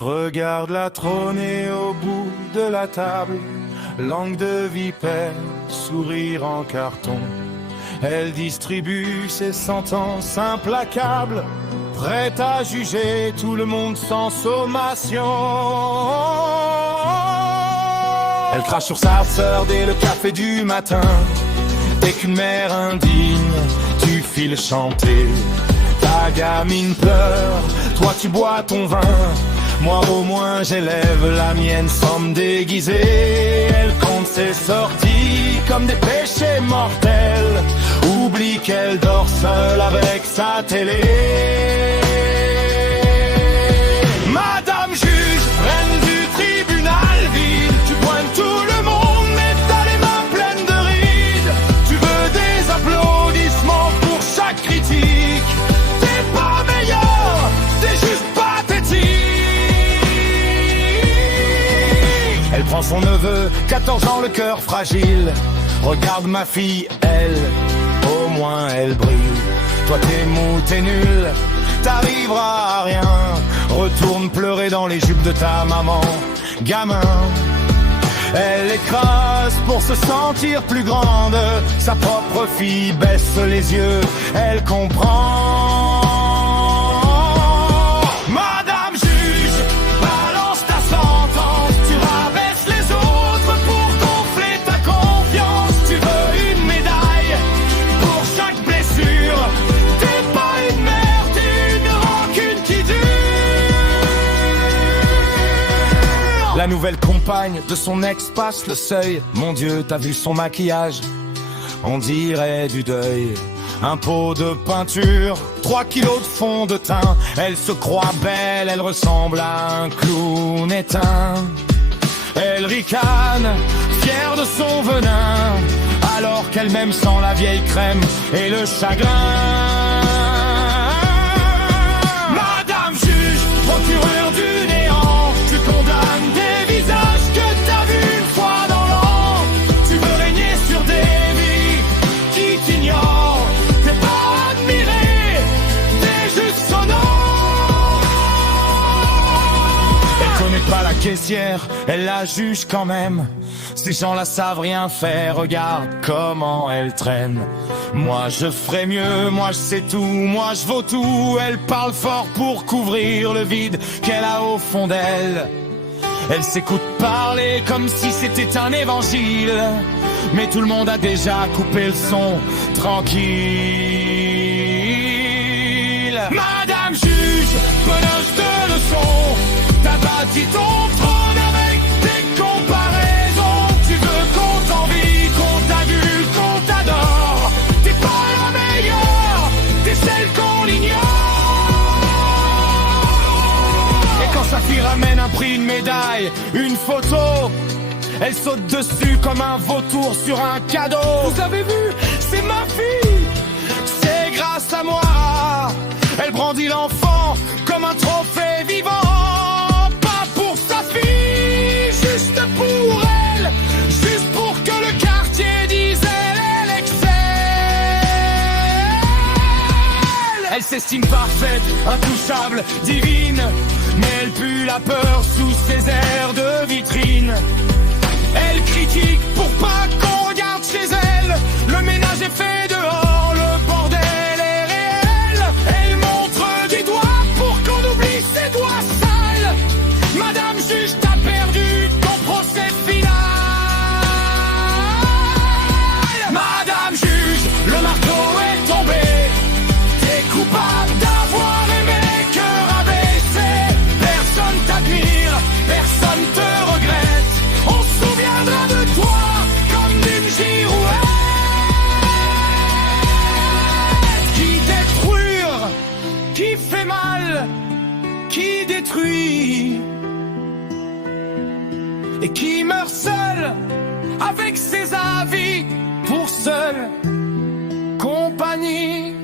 Regarde la trônée au bout de la table, langue de vipère, sourire en carton. Elle distribue ses sentences implacables, prête à juger tout le monde sans sommation. Elle crache sur sa sœur dès le café du matin. T'es qu'une mère indigne, tu files chanter. Ta gamine pleure, toi tu bois ton vin. Moi au moins j'élève la mienne sans me déguiser. Elle compte ses sorties comme des péchés mortels. Oublie qu'elle dort seule avec sa télé. Madame juge, reine du tribunal vide. Tu pointes tout le monde mais t'as les mains pleines de rides. Tu veux des applaudissements pour chaque critique. T'es pas meilleur, c'est juste pathétique. Elle prend son neveu, 14 ans, le cœur fragile. Regarde ma fille, elle, au moins elle brille. Toi t'es mou, t'es nul, t'arriveras à rien. Retourne pleurer dans les jupes de ta maman, gamin. Elle écrase pour se sentir plus grande. Sa propre fille baisse les yeux, elle comprend. Madame juge, balance ta sentence. Tu rabaisses les autres pour gonfler ta confiance. Tu veux une médaille pour chaque blessure. T'es pas une mère, t'es une rancune qui dure. La nouvelle compagne de son ex passe le seuil. Mon Dieu, t'as vu son maquillage? On dirait du deuil. Un pot de peinture, 3 kilos de fond de teint. Elle se croit belle, elle ressemble à un clown éteint. Elle ricane, fière de son venin, alors qu'elle-même sent la vieille crème et le chagrin. Madame juge, procureur du néant, tu condamnes des visages que t'as vus une fois dans l'an. Tu veux régner sur des vies qui t'ignorent. T'es pas admiré, t'es juste sonnant. Elle connaît pas la caissière, elle la juge quand même. Ces gens-là savent rien faire, regarde comment elle traîne. Moi je ferai mieux, moi je sais tout, moi je vaux tout. Elle parle fort pour couvrir le vide qu'elle a au fond d'elle. Elle s'écoute parler comme si c'était un évangile. Mais tout le monde a déjà coupé le son, tranquille. Madame juge, preneuse de leçons, t'as bâti ton trône avec des comparaisons. Tu veux qu'on t'envie, qu'on t'adule, qu'on t'adore. T'es pas la meilleure, t'es celle qu'on ignore. Et quand sa fille ramène un prix, une médaille, une photo, elle saute dessus comme un vautour sur un cadeau. Vous avez vu, c'est ma fille, c'est grâce à moi. Elle brandit l'enfant comme un trophée vivant. Pas pour sa fille, juste pour elle. Juste pour que le quartier dise elle excelle. Elle s'estime parfaite, intouchable, divine. Mais elle pue la peur sous ses airs de vitrine. Elle critique pour pas qu'on regarde chez elle. Le ménage est fait dehors, le bordel est réel. Elle montre du doigt pour qu'on oublie ses doigts sales. Madame juge, t'as perdu ton procès final. Madame juge, le marteau est tombé. T'es coupable d'avoir aimé, cœur abaissé. Personne t'admire, personne te regrette. On se souviendra de toi comme d'une girouette qui détruire, qui fait mal, qui détruit et qui meurt seul avec ses avis pour seule compagnie.